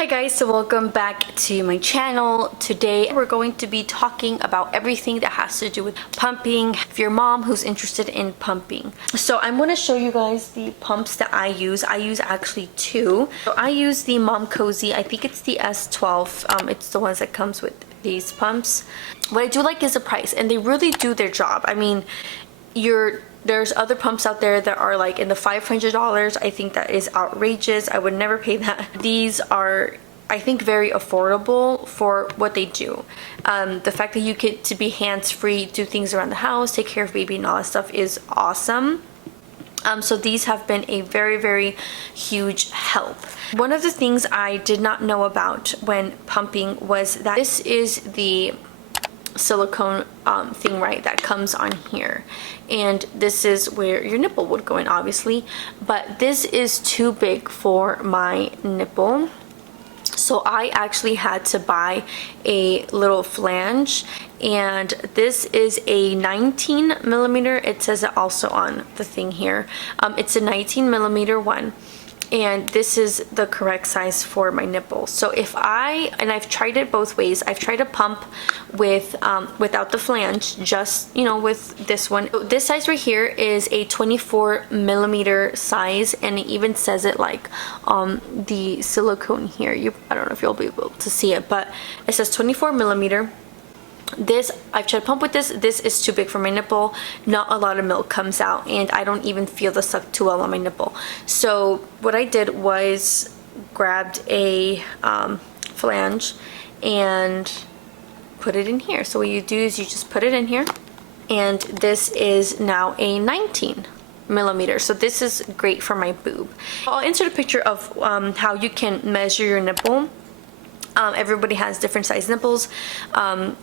Hi guys, so welcome back to my channel. Today we're going to be talking about everything that has to do with pumping if you're a mom who's interested in pumping. So I'm going to show you guys the pumps that I use. I use actually two. So I use the Momcozy, I think it's the S12. It's the ones that comes with these pumps. What I do like is the price, and they really do their job. I mean, there's other pumps out there that are like in the $500. I think that is outrageous. I would never pay that. These are, I think, very affordable for what they do. The fact that you get to be hands-free, do things around the house, take care of baby and all that stuff is awesome. So these have been a very huge help. One of the things I did not know about when pumping was that this is the silicone thing, right, that comes on here, and this is where your nipple would go in, obviously, but this is too big for my nipple, so I actually had to buy a little flange, and this is a 19 millimeter. It says it also on the thing here. It's a 19 millimeter one, and this is the correct size for my nipple. So if and I've tried it both ways. I've tried to pump with without the flange, just, you know, with this one. This size right here is a 24 millimeter size, and it even says it like on the silicone here. I don't know if you'll be able to see it, but it says 24 millimeter. This, I've tried to pump with this is too big for my nipple. Not a lot of milk comes out, and I don't even feel the suck too well on my nipple. So what I did was grabbed a flange and put it in here. So what you do is you just put it in here, and this is now a 19 millimeter. So this is great for my boob. I'll insert a picture of how you can measure your nipple. Everybody has different size nipples,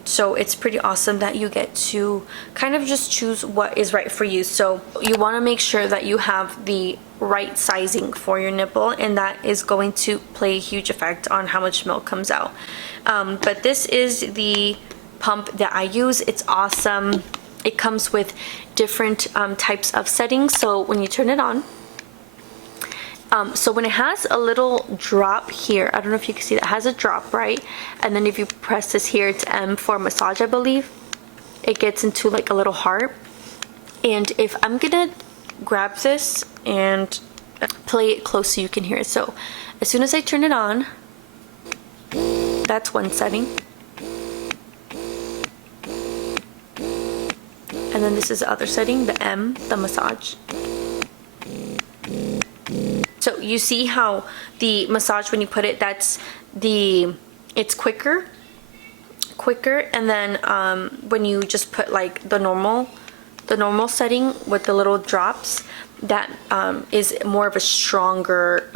so it's pretty awesome that you get to kind of just choose what is right for you. So you want to make sure that you have the right sizing for your nipple, and that is going to play a huge effect on how much milk comes out. But this is the pump that I use. It's awesome. It comes with different types of settings. So when you turn it on, so when it has a little drop here, I don't know if you can see that, it has a drop, right? And then if you press this here, it's M for massage, I believe. It gets into like a little heart. And if I'm gonna grab this and play it close so you can hear it. So as soon as I turn it on, that's one setting. And then this is the other setting, the M, the massage. So you see how the massage, when you put it, it's quicker, and then when you just put like the normal setting with the little drops, that is more of a stronger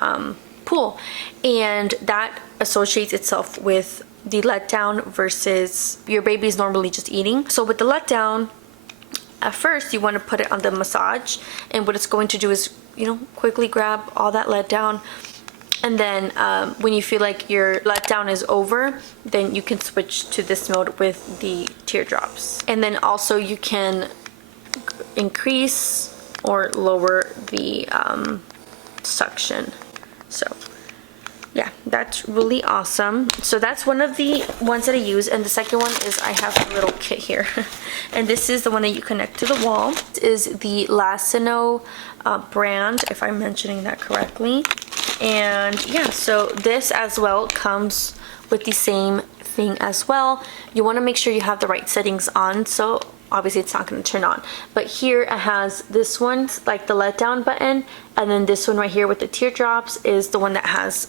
pull, and that associates itself with the letdown versus your baby's normally just eating. So with the letdown, at first you want to put it on the massage, and what it's going to do is, you know, quickly grab all that letdown, and then when you feel like your letdown is over, then you can switch to this mode with the teardrops. And then also you can increase or lower the suction. So yeah, that's really awesome. So that's one of the ones that I use, and the second one is I have a little kit here and this is the one that you connect to the wall. This is the Lasinoh brand, if I'm mentioning that correctly. And yeah, so this as well comes with the same thing as well. You want to make sure you have the right settings on, so obviously it's not going to turn on. But here it has this one, like the letdown button, and then this one right here with the teardrops is the one that has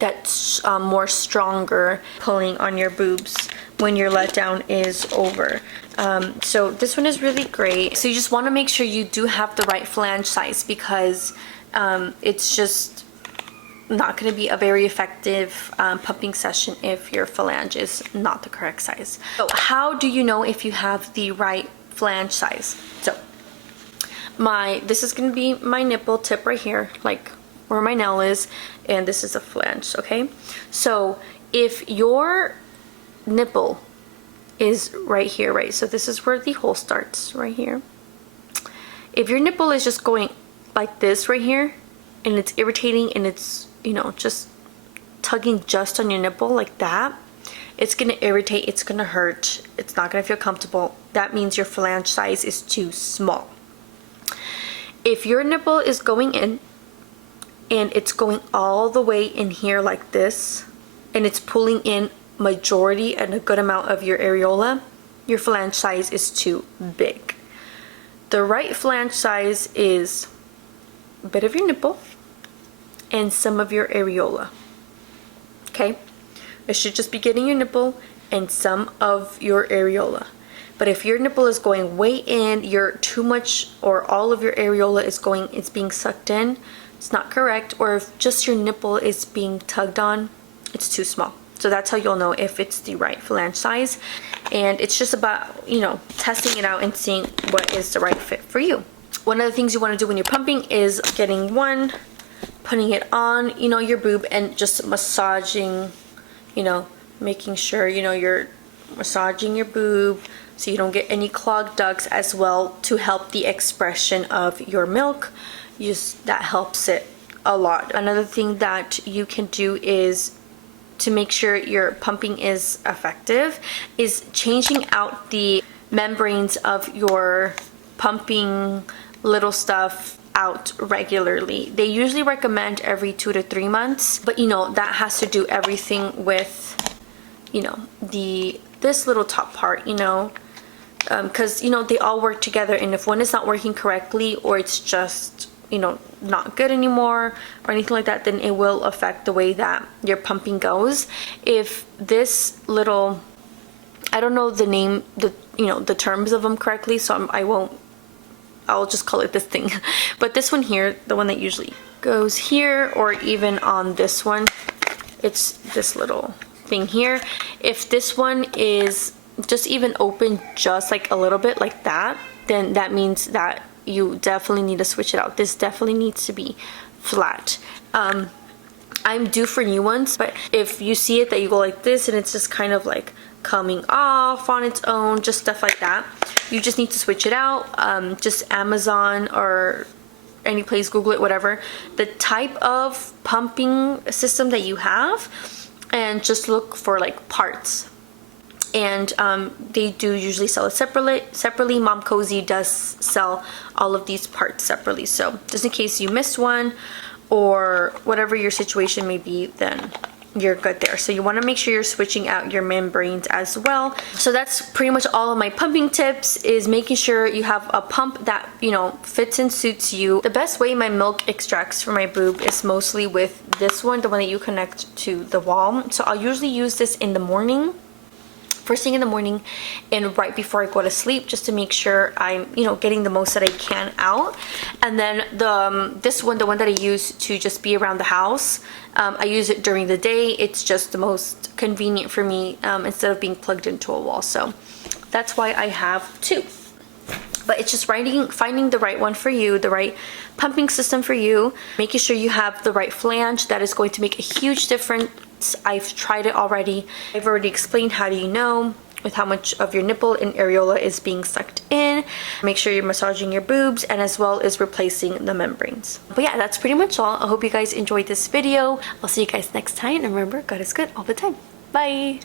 that's more stronger pulling on your boobs when your letdown is over. So this one is really great. So you just want to make sure you do have the right flange size, because it's just not going to be a very effective pumping session if your flange is not the correct size. So how do you know if you have the right flange size? So this is going to be my nipple tip right here, like where my nail is, and this is a flange, okay? So if your nipple is right here, right? So this is where the hole starts, right here. If your nipple is just going like this right here, and it's irritating, and it's, you know, just tugging just on your nipple like that, it's going to irritate, it's going to hurt, it's not going to feel comfortable. That means your flange size is too small. If your nipple is going in and it's going all the way in here like this, and it's pulling in majority and a good amount of your areola, your flange size is too big. The right flange size is a bit of your nipple and some of your areola. Okay? It should just be getting your nipple and some of your areola. But if your nipple is going way in, you're too much, or all of your areola is being sucked in, it's not correct. Or if just your nipple is being tugged on, it's too small. So that's how you'll know if it's the right flange size. And it's just about, you know, testing it out and seeing what is the right fit for you. One of the things you want to do when you're pumping is getting one, putting it on, you know, your boob and just massaging, you know, making sure, you know, you're massaging your boob so you don't get any clogged ducts, as well to help the expression of your milk. That helps it a lot. Another thing that you can do is to make sure your pumping is effective is changing out the membranes of your pumping little stuff out regularly. They usually recommend every 2 to 3 months, but you know, that has to do everything with, you know, this little top part, you know, because you know, they all work together, and if one is not working correctly, or it's just, you know, not good anymore or anything like that, then it will affect the way that your pumping goes. If this little, I don't know the name, you know, the terms of them correctly, so I'll just call it this thing. But this one here, the one that usually goes here, or even on this one, it's this little thing here. If this one is just even open just like a little bit like that, then that means that you definitely need to switch it out. This definitely needs to be flat. I'm due for new ones, but if you see it that you go like this and it's just kind of like coming off on its own, just stuff like that, you just need to switch it out. Just Amazon or any place, Google it, whatever, the type of pumping system that you have, and just look for like parts. And they do usually sell it separately. Momcozy does sell all of these parts separately, so just in case you missed one or whatever your situation may be, then you're good there. So you want to make sure you're switching out your membranes as well. So that's pretty much all of my pumping tips, is making sure you have a pump that, you know, fits and suits you. The best way my milk extracts from my boob is mostly with this one, the one that you connect to the wall. So I'll usually use this in the morning, first thing in the morning, and right before I go to sleep, just to make sure I'm, you know, getting the most that I can out. And then this one, the one that I use to just be around the house, I use it during the day. It's just the most convenient for me, instead of being plugged into a wall. So that's why I have two. But it's just finding the right one for you, the right pumping system for you, making sure you have the right flange. That is going to make a huge difference. I've tried it already. I've already explained how do you know, with how much of your nipple and areola is being sucked in. Make sure you're massaging your boobs, and as well as replacing the membranes. But yeah, that's pretty much all. I hope you guys enjoyed this video. I'll see you guys next time, and remember, God is good all the time. Bye!